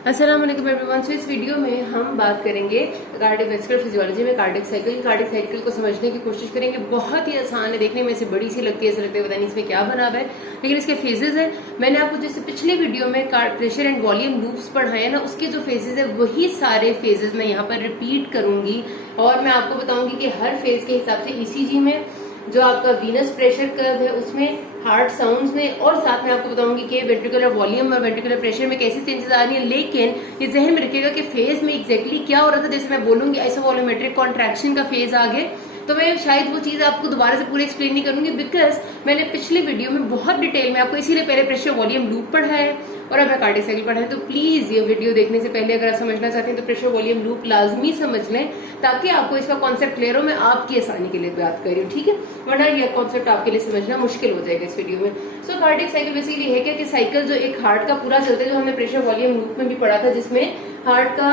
अस्सलाम वालेकुम एवरीवन। सो इस वीडियो में हम बात करेंगे कार्डियोवैस्कुलर फिजियोलॉजी में कार्डियक साइकिल को समझने की कोशिश करेंगे। बहुत ही आसान है, देखने में ऐसे बड़ी सी लगती है, ऐसा लगता है पता नहीं इसमें क्या बना हुआ है, लेकिन इसके फेजेस है। मैंने आपको जैसे पिछले वीडियो में प्रेशर एंड वॉल्यूम लूप्स पढ़ाए ना, उसके जो फेजेस है वही सारे फेजेस मैं यहाँ पर रिपीट करूंगी और मैं आपको बताऊंगी कि हर फेज के हिसाब से ईसीजी में जो आपका वीनस प्रेशर कर्व है उसमें, हार्ट साउंड्स में, और साथ में आपको बताऊंगी कि वेंट्रिकुलर वॉल्यूम और वेंट्रिकुलर प्रेशर में कैसी चेंजेस आ रही है। लेकिन ये जहन में रखिएगा कि फेज में एग्जैक्टली क्या हो रहा था। जैसे मैं बोलूंगी आइसोवॉल्यूमेट्रिक कॉन्ट्रैक्शन का फेज आ गया, तो मैं शायद वो चीज आपको दोबारा से पूरी एक्सप्लेन नहीं करूंगी, बिकॉज मैंने पिछले वीडियो में बहुत डिटेल में आपको इसीलिए पहले प्रेशर वॉल्यूम लूप पढ़ा है और अब मैं कार्डियक साइकिल पढ़ा है। तो प्लीज ये वीडियो देखने से पहले अगर आप समझना चाहते हैं तो प्रेशर वॉल्यूम लूप लाजमी समझ लें, ताकि आपको इसका कॉन्सेप्ट क्लियर हो। मैं आपकी आसानी के लिए बात कर रही हूँ, ठीक है, वरना ये कॉन्सेप्ट आपके लिए समझना मुश्किल हो जाएगा इस वीडियो में। सो कार्डियक साइकिल बेसिकली है क्या कि साइकिल जो एक हार्ट का पूरा चलता है, जो हमने प्रेशर वॉल्यूम लूप में भी पढ़ा था, जिसमें हार्ट का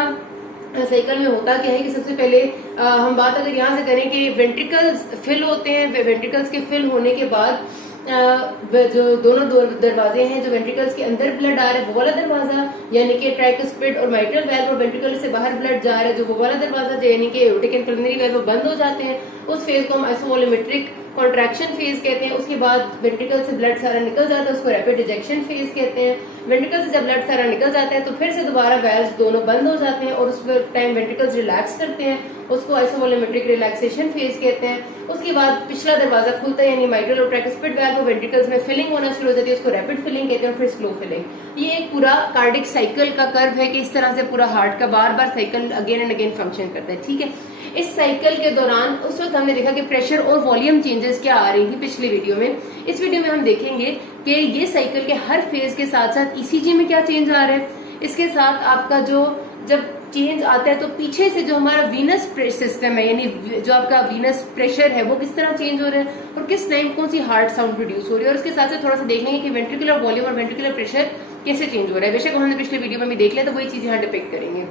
साइकिल में होता क्या है कि सबसे पहले हम बात अगर यहाँ से करें कि वेंट्रिकल्स फिल होते हैं, वेंट्रिकल्स के फिल होने के बाद जो दोनों दरवाजे हैं, जो वेंट्रिकल्स के अंदर ब्लड आ रहा है वो वाला दरवाजा यानी कि ट्राइकुस्पिड और माइट्रल वेल्व, और वेंट्रिकल से बाहर ब्लड जा रहा है जो वो वाला दरवाजा यानी कि एओर्टिक एंड पल्मोनरी वेल्व बंद हो जाते हैं। उस फेज को हम आइसोवॉल्यूमेट्रिक कॉन्ट्रैक्शन फेज कहते हैं। उसके बाद वेंट्रिकल से ब्लड सारा निकल जाता है, उसको रैपिड इजेक्शन फेज कहते हैं। वेंट्रिकल से जब ब्लड सारा निकल जाता है तो फिर से दोबारा वेल्व्स दोनों बंद हो जाते हैं और उस टाइम वेंट्रिकल्स रिलैक्स करते हैं, उसको आइसोवॉल्यूमेट्रिक रिलैक्सेशन फेज कहते हैं। उसके बाद पिछला दरवाजा खुलता है यानी माइट्रल और ट्राइकुस्पिड वेल्व, वेंट्रिकल्स में फिलिंग होना शुरू हो जाती है, उसको रैपिड फिलिंग कहते हैं, और फिर स्लो फिलिंग। ये एक पूरा कार्डियक साइकिल का कर्व है कि इस तरह से पूरा हार्ट का बार बार cycle again and again function करता है, ठीक है। इस साइकिल के दौरान उस वक्त हमने देखा कि प्रेशर और वॉल्यूम चेंजेस क्या आ रही थी पिछली वीडियो में। इस वीडियो में हम देखेंगे कि ये साइकिल के हर फेज के साथ साथ ईसीजी में क्या चेंज आ रहा है। इसके साथ आपका जो जब चेंज आता है तो पीछे से जो हमारा वीनस सिस्टम है यानी जो आपका वीनस प्रेशर है वो किस तरह चेंज हो रहा है और किस टाइम कौन सी हार्ट साउंड प्रोड्यूस हो रही है। और इसके साथ साथ थोड़ा सा देख लेंगे कि वेंट्रिकुलर वॉल्यूम और वेंट्रिकुलर प्रेशर कैसे चेंज हो रहा है। बेशक हमने पिछले वीडियो में भी देख लिया, तो वही चीज यहाँ डिपिक्ट करेंगे।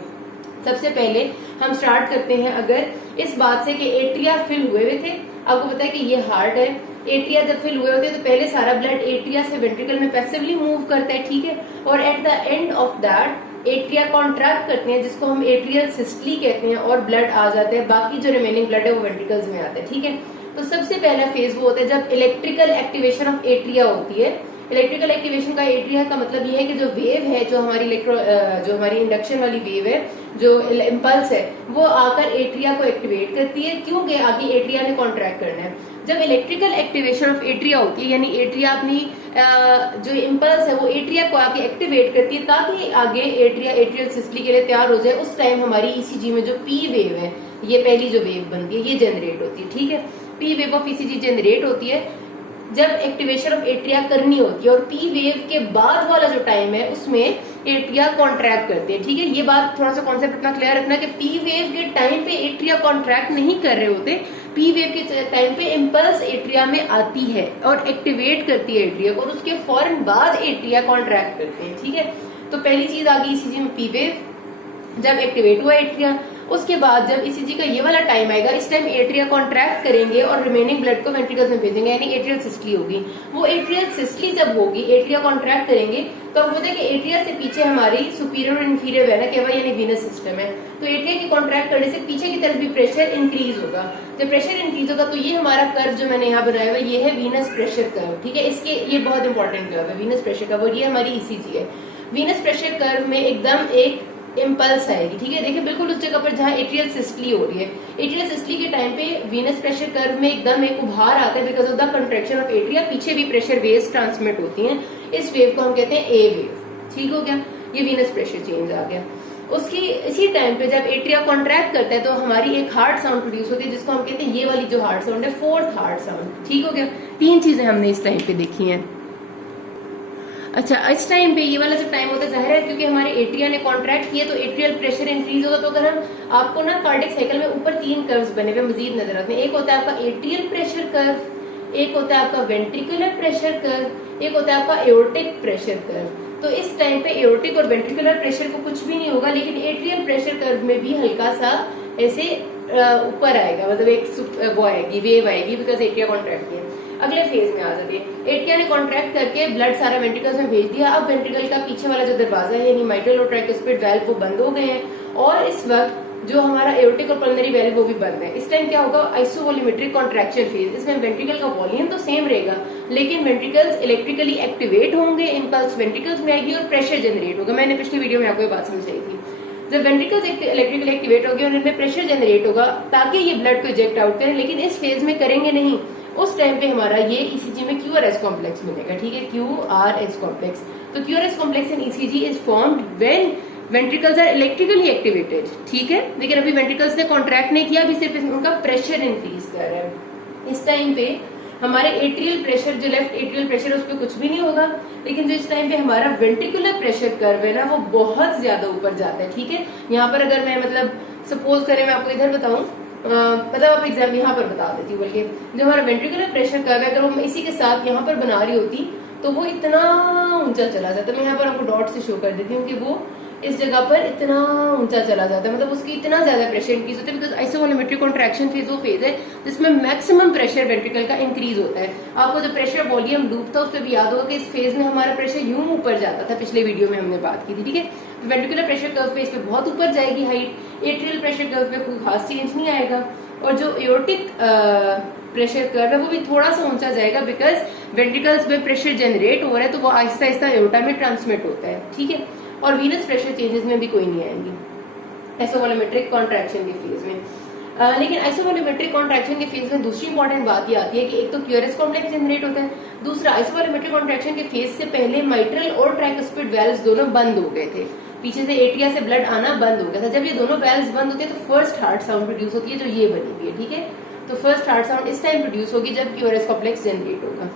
सबसे पहले हम स्टार्ट करते हैं अगर इस बात से कि एट्रिया फिल हुए हुए थे। आपको पता है कि ये हार्ट है, एट्रिया जब फिल हुए होते हैं तो पहले सारा ब्लड एट्रिया से वेंट्रिकल में पैसिवली मूव करता है, ठीक है, और at the end of that atria contract करते हैं जिसको हम एट्रियल सिस्टली कहते हैं और ब्लड आ जाता है, बाकी जो रिमेनिंग ब्लड है वो वेंट्रिकल्स में आता है, ठीक है। तो सबसे पहला फेज वो होता है जब इलेक्ट्रिकल एक्टिवेशन ऑफ एट्रिया होती है। इलेक्ट्रिकल एक्टिवेशन का एट्रिया का मतलब ये है कि जो वेव है, जो हमारी इंडक्शन वाली वेव है, जो इम्पल्स है, वो आकर एट्रिया को एक्टिवेट करती है, क्योंकि आगे एट्रिया ने कॉन्ट्रैक्ट करना है। जब इलेक्ट्रिकल एक्टिवेशन ऑफ एट्रिया होती है यानी एट्रिया अपनी जो इम्पल्स है वो एट्रिया को आगे एक्टिवेट करती है ताकि आगे एट्रियल सिस्टली के लिए तैयार हो जाए। उस टाइम हमारी ईसीजी में जो पी वेव है, ये पहली जो वेव बनती है, ये जनरेट होती है, ठीक है। P wave of ECG generate होती है जब एक्टिवेशन ऑफ एट्रिया करनी होती है, और पी वेव के बाद वाला जो टाइम है उसमें एट्रिया कॉन्ट्रैक्ट करते हैं, ठीक है। ये बात थोड़ा सा कॉन्सेप्ट अपना क्लियर रखना कि पी वेव के टाइम पे एट्रिया कॉन्ट्रैक्ट नहीं कर रहे होते, पी वेव के टाइम पे इम्पल्स एट्रिया में आती है और एक्टिवेट करती है एट्रिया को, और उसके फौरन बाद एट्रिया कॉन्ट्रैक्ट करते हैं, ठीक है। तो पहली चीज आ गई ईसीजी में पी वेव जब एक्टिवेट हुआ एट्रिया। उसके बाद जब ईसीजी का ये वाला टाइम आएगा, इस टाइम एट्रिया कॉन्ट्रैक्ट करेंगे और रिमेनिंग ब्लड को वेंट्रिकल्स में भेजेंगे यानी एट्रियल सिस्टली होगी। वो एट्रियल सिस्टली जब होगी, एट्रिया कॉन्ट्रैक्ट करेंगे, तो अब बोलते हैं कि एट्रिया से पीछे हमारी सुपीरियर और इन्फीरियर वेना केवा यानी वीनस सिस्टम है। तो एट्रिया की कॉन्ट्रैक्ट करने से पीछे की तरफ भी प्रेशर इंक्रीज होगा। जब प्रेशर इंक्रीज होगा तो ये हमारा कर्व जो मैंने यहाँ बनाया हुआ ये है वीनस प्रेशर कर्व, ठीक है। इसके ये बहुत इंपॉर्टेंट कर्व है वीनस प्रेशर कर्व, और ये हमारी ईसीजी है। वीनस प्रेशर कर्व में एकदम एक इम्पल्स आएगी, ठीक है। देखिए बिल्कुल उस जगह पर जहां एट्रियल सिस्टली हो रही है, एट्रियल सिस्टली के टाइम पे वीनस प्रेशर कर्व में एकदम एक उभार आता है because of the contraction of atria. पीछे भी प्रेशर वेव्स ट्रांसमिट होती हैं, इस वेव को हम कहते हैं ए वेव, ठीक हो गया। ये वीनस प्रेशर चेंज आ गया। उसकी इसी टाइम पे जब एट्रिया कॉन्ट्रैक्ट करता है तो हमारी एक हार्ट साउंड प्रोड्यूस होती है जिसको हम कहते हैं ये वाली जो हार्ट साउंड है, फोर्थ हार्ट साउंड, ठीक हो गया। तीन चीजें हमने इस टाइम पे देखी हैं। अच्छा, इस टाइम पे ये वाला जो टाइम होता है जाहिर है क्योंकि हमारे एट्रिया ने कॉन्ट्रैक्ट किया तो एट्रियल प्रेशर इंक्रीज होगा। तो अगर हम आपको ना कार्डियक साइकिल में ऊपर तीन कर्व्स बने हुए मजीद नजर आते हैं। एक होता है आपका एट्रियल प्रेशर कर्व, एक होता है आपका वेंट्रिकुलर प्रेशर कर्व, एक होता है आपका एओर्टिक प्रेशर कर्व। तो इस टाइम पे एओर्टिक और वेंट्रिकुलर प्रेशर को कुछ भी नहीं होगा, लेकिन एट्रियल प्रेशर कर्व में भी हल्का सा ऐसे ऊपर आएगा, मतलब एक वो आएगी, वेव आएगी बिकॉज एट्रिया कॉन्ट्रैक्ट किया। अगले फेज में आ जाती है। एट्रिया ने कॉन्ट्रैक्ट करके ब्लड सारा वेंट्रिकल्स में भेज दिया। अब वेंट्रिकल का पीछे वाला जो दरवाजा है यानी माइट्रल और ट्राइकुस्पिड वाल्व वो बंद हो गए हैं और इस वक्त जो हमारा एओर्टिक और पल्मोनरी वाल्व वो भी बंद है। इस टाइम क्या होगा, आइसोवॉल्यूमेट्रिक कॉन्ट्रैक्शन फेज। इसमें वेंट्रिकल का वॉल्यूम तो सेम रहेगा लेकिन वेंट्रिकल्स इलेक्ट्रिकली एक्टिवेट होंगे, इंपल्स वेंट्रिकल्स में आएगी और प्रेशर जनरेट होगा। मैंने पिछली वीडियो में आपको ये बात समझाई थी। जब वेंट्रिकल्स इलेक्ट्रिकली एक्टिवेट होगी और इनमें प्रेशर जनरेट होगा ताकि ये ब्लड को इजेक्ट आउट करें, लेकिन इस फेज में करेंगे नहीं। उस टाइम पे हमारा ये ईसीजी में क्यूआरएस कॉम्प्लेक्स मिलेगा, ठीक है, क्यूआरएस कॉम्प्लेक्स। तो QRS complex in ECG is formed when ventricles are electrically activated, ठीक है। लेकिन अभी वेंट्रिकल्स ने कॉन्ट्रैक्ट नहीं किया, अभी सिर्फ उनका प्रेशर इंक्रीज कर रहा है। इस टाइम पे हमारे एट्रियल प्रेशर, जो लेफ्ट एट्रियल प्रेशर है उस पर कुछ भी नहीं होगा, लेकिन जो इस टाइम पे हमारा वेंट्रिकुलर प्रेशर कर्व है ना वो बहुत ज्यादा ऊपर जाता है, ठीक है। यहाँ पर अगर मैं मतलब सपोज करें मैं आपको इधर बताऊं, मतलब आप एग्जाम यहाँ पर बता देती हूँ, बल्कि जो हमारा वेंट्रिकुलर प्रेशर कर्व है अगर वो इसी के साथ यहाँ पर बना रही होती तो वो इतना ऊंचा चला जाता। मैं यहाँ पर आपको डॉट से शो कर देती हूँ कि वो इस जगह पर इतना ऊंचा चला जाता है, मतलब उसकी इतना ज्यादा प्रेशर इंक्रीज होता है। बिकॉज आइसोवॉल्यूमेट्रिक कॉन्ट्रैक्शन फेज वो फेज है जिसमें मैक्सिमम प्रेशर वेंट्रिकल का इंक्रीज होता है। आपको जो प्रेशर वॉल्यूम डूबता है उस पर भी याद होगा कि इस फेज में हमारा प्रेशर यूं ऊपर जाता था, पिछले वीडियो में हमने बात की थी, ठीक है। तो वेंट्रिकुलर प्रेशर कर्व पे इस पे बहुत ऊपर जाएगी हाइट, एट्रियल प्रेशर कर्व पे कोई खास चेंज नहीं आएगा और जो एओर्टिक प्रेशर कर्व है वो भी थोड़ा सा ऊंचा जाएगा बिकॉज वेंट्रिकल्स में प्रेशर जनरेट हो रहा है तो वो आहिस्ता आहिस्ता एओर्टा में ट्रांसमिट होता है, ठीक है। और वीनस प्रेशर चेंजेस में भी कोई नहीं आएंगी आइसोवॉल्यूमेट्रिक कॉन्ट्रैक्शन के फेज में। लेकिन आइसोवॉल्यूमेट्रिक कॉन्ट्रैक्शन के फेज में दूसरी इंपॉर्टेंट बात ये आती है कि एक तो क्यूआरएस कॉम्प्लेक्स जनरेट होता है, दूसरा आइसोवॉल्यूमेट्रिक कॉन्ट्रैक्शन के फेज से पहले माइट्रल और ट्राइकुस्पिड वाल्व्स दोनों बंद हो गए थे, पीछे से एट्रिया से ब्लड आना बंद हो गया था। जब ये दोनों वाल्व्स बंद होते हैं तो फर्स्ट हार्ट साउंड प्रोड्यूस होती है जो ये बनी हुई है, ठीक है। तो फर्स्ट हार्ट साउंड इस टाइम प्रोड्यूस होगी जब क्यूआरएस कॉम्प्लेक्स जनरेट होगा।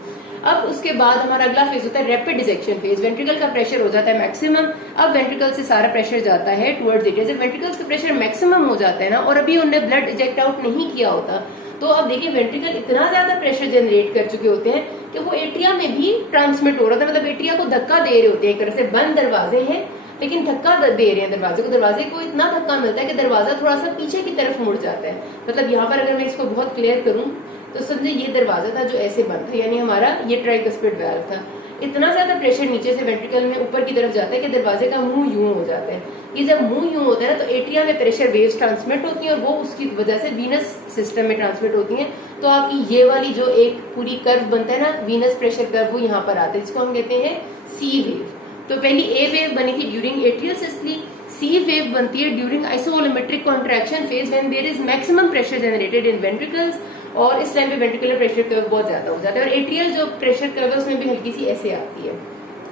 अब उसके बाद हमारा अगला फेज होता है रैपिड डिसेक्शन फेज। वेंट्रिकल का प्रेशर हो जाता है मैक्सिमम, अब वेंट्रिकल से सारा प्रेशर जाता है टुवर्ड्स एट्रिया। जब वेंट्रिकल्स का प्रेशर मैक्सिमम हो जाता है ना और अभी उन्होंने ब्लड इजेक्ट आउट नहीं किया होता तो अब देखिए वेंट्रिकल इतना ज्यादा प्रेशर जनरेट कर चुके होते हैं कि वो एट्रिया में भी ट्रांसमिट हो रहा था, मतलब एट्रिया को धक्का दे रहे होते हैं। एक तरह से बंद दरवाजे हैं लेकिन धक्का दे रहे हैं दरवाजे को, दरवाजे को इतना धक्का मिलता है कि दरवाजा थोड़ा सा पीछे की तरफ मुड़ जाता है। मतलब यहाँ पर अगर मैं इसको बहुत क्लियर करूं तो समझे ये दरवाजा था जो ऐसे बंद था, यानी हमारा ये ट्राइकुस्पिड वाल्व था। इतना ज्यादा प्रेशर नीचे से वेंट्रिकल में ऊपर की तरफ जाता है कि दरवाजे का मुंह यूं हो जाता है। ये जब मुंह यूं होता है ना तो एट्रिया में प्रेशर वेव्स ट्रांसमिट होती हैं और वो उसकी वजह से वीनस सिस्टम में ट्रांसमिट होती हैं। तो आपकी ये वाली जो एक पूरी कर्व बनता है ना वीनस प्रेशर कर्व, वो यहाँ पर आता है जिसको हम कहते हैं सी वेव। तो पहली ए वेव बनी थी during atrial systole, C wave बनती है during isovolumetric contraction phase when there is maximum pressure generated in ventricles और इस टाइम पे वेंट्रिकुलर प्रेशर कर्व बहुत ज्यादा हो जाता है और एट्रियल जो प्रेशर कर्व है उसमें भी हल्की सी ऐसे आती है।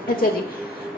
अच्छा जी,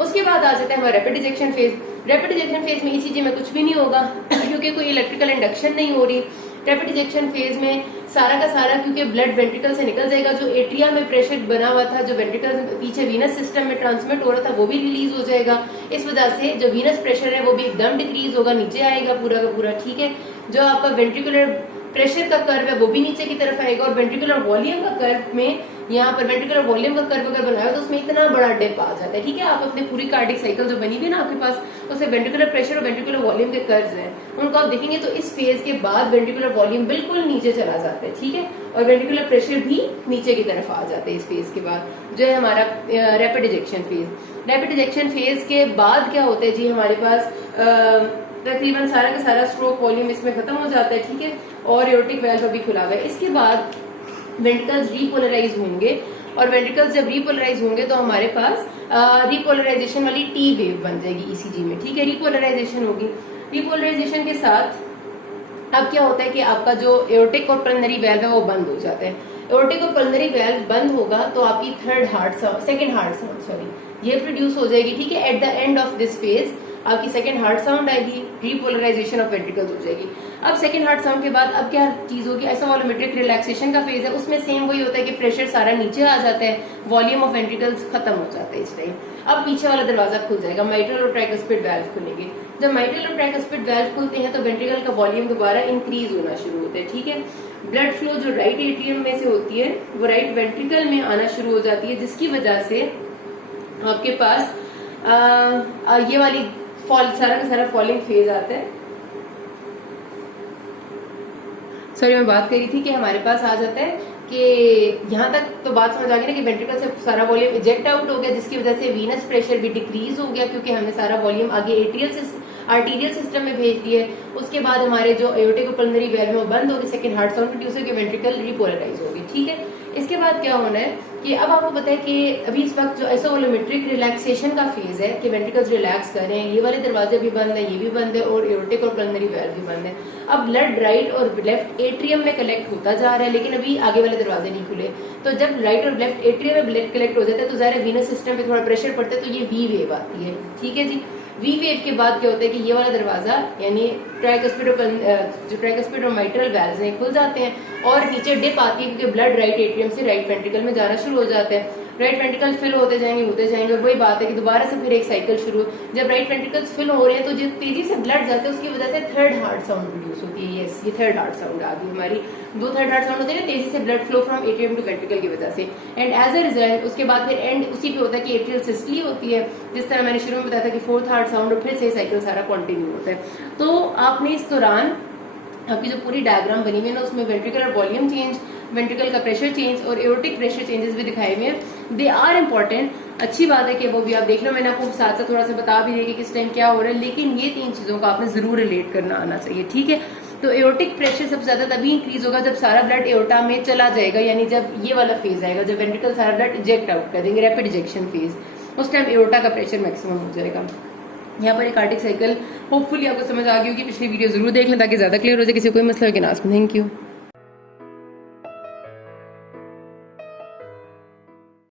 उसके बाद आ जाता है हमारा rapid ejection phase. Rapid ejection phase में ईसीजी में कुछ भी नहीं होगा क्योंकि कोई इलेक्ट्रिकल इंडक्शन नहीं हो रही। रैपिड इजेक्शन फेज में सारा का सारा क्योंकि ब्लड वेंट्रिकल से निकल जाएगा, जो एट्रिया में प्रेशर बना हुआ था, जो वेंट्रिकल पीछे वीनस सिस्टम में ट्रांसमिट हो रहा था वो भी रिलीज हो जाएगा। इस वजह से जो वीनस प्रेशर है वो भी एकदम डिक्रीज होगा, नीचे आएगा पूरा का पूरा, ठीक है। जो आपका वेंट्रिकुलर प्रेशर का कर्व है वो भी नीचे की तरफ आएगा और वेंट्रिकुलर वॉल्यूम का कर्व में यहाँ पर वेंट्रिकुलर वॉल्यूम का कर्व अगर बनाया तो उसमें इतना बड़ा डिप आ जाता है, ठीक है। आप अपने पूरी कार्डिक साइकिल जो बनी हुई है ना आपके पास, उससे वेंट्रिकुलर प्रेशर और वेंट्रिकुलर वॉल्यूम के कर्व्स हैं, उनको आप देखेंगे तो इस फेज के बाद वेंट्रिकुलर वॉल्यूम बिल्कुल नीचे चला जाता है, ठीक है, और वेंट्रिकुलर प्रेशर भी नीचे की तरफ आ जाता है इस फेज के बाद, जो है हमारा rapid ejection phase. Rapid ejection phase के बाद क्या होता है जी, हमारे पास तकरीबन सारा का सारा स्ट्रोक वॉल्यूम इसमें खत्म हो जाता है, ठीक है, और एओर्टिक वाल्व अभी खुला हुआ है। इसके बाद वेंट्रिकल्स रीपोलराइज होंगे और वेंट्रिकल्स जब रीपोलराइज होंगे तो हमारे पास रीपोलराइजेशन वाली टी वेव बन जाएगी ईसीजी में, ठीक है। रीपोलराइजेशन होगी, रीपोलराइजेशन के साथ अब क्या होता है कि आपका जो एओर्टिक और पल्मोनरी वाल्व है वो बंद हो जाता है। एओर्टिक और पल्मोनरी वाल्व बंद होगा तो आपकी सेकेंड हार्ट साउंड ये प्रोड्यूस हो जाएगी, ठीक है। At the end of this phase आपकी सेकेंड हार्ट साउंड आएगी, रीपोलराइजेशन ऑफ वेंट्रिकल्स हो जाएगी। अब सेकेंड हार्ट साउंड के बाद अब क्या चीज होगी, आइसोवॉल्यूमेट्रिक रिलैक्सेशन का फेज है, उसमें सेम वही होता है कि प्रेशर सारा नीचे आ जाता है, वॉल्यूम ऑफ वेंट्रिकल्स खत्म हो जाता है इस टाइम। अब पीछे वाला दरवाजा खुल जाएगा, माइट्रल और ट्राइकुस्पिड वाल्व खुलेंगे। जब माइट्रल और ट्राइकुस्पिड वाल्व खुलते हैं तो वेंट्रिकल का वॉल्यूम दोबारा इंक्रीज होना शुरू होता है, ठीक है। ब्लड फ्लो जो राइट एट्रियम में से होती है वो राइट वेंट्रिकल में आना शुरू हो जाती है, जिसकी वजह से आपके पास ये वाली सारा का सारा फॉलिंग फेज आता है। सॉरी, मैं बात करी थी कि हमारे पास आ जाता है कि यहाँ तक तो बात समझ आ गई ना कि वेंट्रिकल से सारा वॉल्यूम इजेक्ट आउट हो गया, जिसकी वजह से वीनस प्रेशर भी डिक्रीज हो गया क्योंकि हमने सारा वॉल्यूम आगे आर्टीरियल सिस्टम में भेज दिए। उसके बाद हमारे जो एओर्टिक और पल्मोनरी वेल्व में बंद हो गए, सेकंड हार्ट साउंड प्रोड्यूस हो गया, वेंट्रिकल रिपोलराइज हो गई। ठीक है, इसके बाद क्या होना है कि अब आपको पता है कि अभी इस वक्त जो आइसोवोलूमेट्रिक रिलैक्सेशन का फेज है कि वेंट्रिकल्स रिलैक्स कर रहे हैं, ये वाले दरवाजे भी बंद है, ये भी बंद है और एओर्टिक और पल्मोनरी वेल्व भी बंद है। अब ब्लड राइट और लेफ्ट एट्रियम में कलेक्ट होता जा रहा है, लेकिन अभी आगे वाले दरवाजे नहीं खुले। तो जब राइट और लेफ्ट एट्रियम में ब्लड कलेक्ट हो जाता है तो ज़ाहिर वीनस सिस्टम पे थोड़ा प्रेशर पड़ता है, तो ये वी वेव आती है। ठीक है जी, वी वेव के बाद क्या होता है कि ये वाला दरवाजा यानी ट्राइकस्पिड और माइट्रल वेल्व्स हैं खुल जाते हैं और नीचे डिप आती है क्योंकि ब्लड राइट एट्रियम से राइट वेंट्रिकल में जाना शुरू हो जाता है। राइट वेंट्रिकल फिल होते जाएंगे और वही बात है कि दोबारा से फिर एक साइकिल शुरू। जब राइट वेंट्रिकल्स फिल हो रहे हैं तो जो तेजी से ब्लड जाता है उसकी वजह से थर्ड हार्ट साउंड प्रोड्यूस होती है। यस, ये थर्ड हार्ट साउंड आ गई हमारी। दो थर्ड हार्ट साउंड होते हैं तेजी से blood flow from atrium to ventricle की वजह से। एंड एज अ रिजल्ट उसके बाद फिर एंड उसी पे होता है कि एट्रियल सिस्टली होती है, जिस तरह मैंने शुरू में बताया था कि फोर्थ हार्ट साउंड और फिर से साइकिल सारा कंटिन्यू होता है। तो आपने इस दौरान आपकी जो पूरी डायग्राम बनी हुई है ना उसमें वेंट्रिकुलर वॉल्यूम चेंज, वेंट्रिकल का प्रेशर चेंज और एओर्टिक प्रेशर चेंजेस भी दिखाए हुए हैं। दे आर इंपॉर्टेंट, अच्छी बात है कि वो भी आप देख लो। मैंने आपको साथ साथ थोड़ा सा बता भी दिया कि किस टाइम क्या हो रहा है, लेकिन ये तीन चीजों का आपने जरूर रिलेट करना आना चाहिए। ठीक है, तो एओर्टिक प्रेशर सबसे ज्यादा तभी इंक्रीज होगा जब सारा ब्लड एओर्टा में चला जाएगा, यानी जब ये वाला फेज आएगा जब वेंट्रिकल सारा ब्लड इजेक्ट आउट कर देंगे, रैपिड इजेक्शन फेज, उस टाइम एओर्टा का प्रेशर मैक्सिमम हो जाएगा। यहाँ पर एक कार्डिक साइकिल होपफुली आपको समझ आ गई होगी। पिछली वीडियो जरूर देख लें ताकि ज्यादा क्लियर हो जाए। किसी कोई मसला हो कि ना, थैंक यू।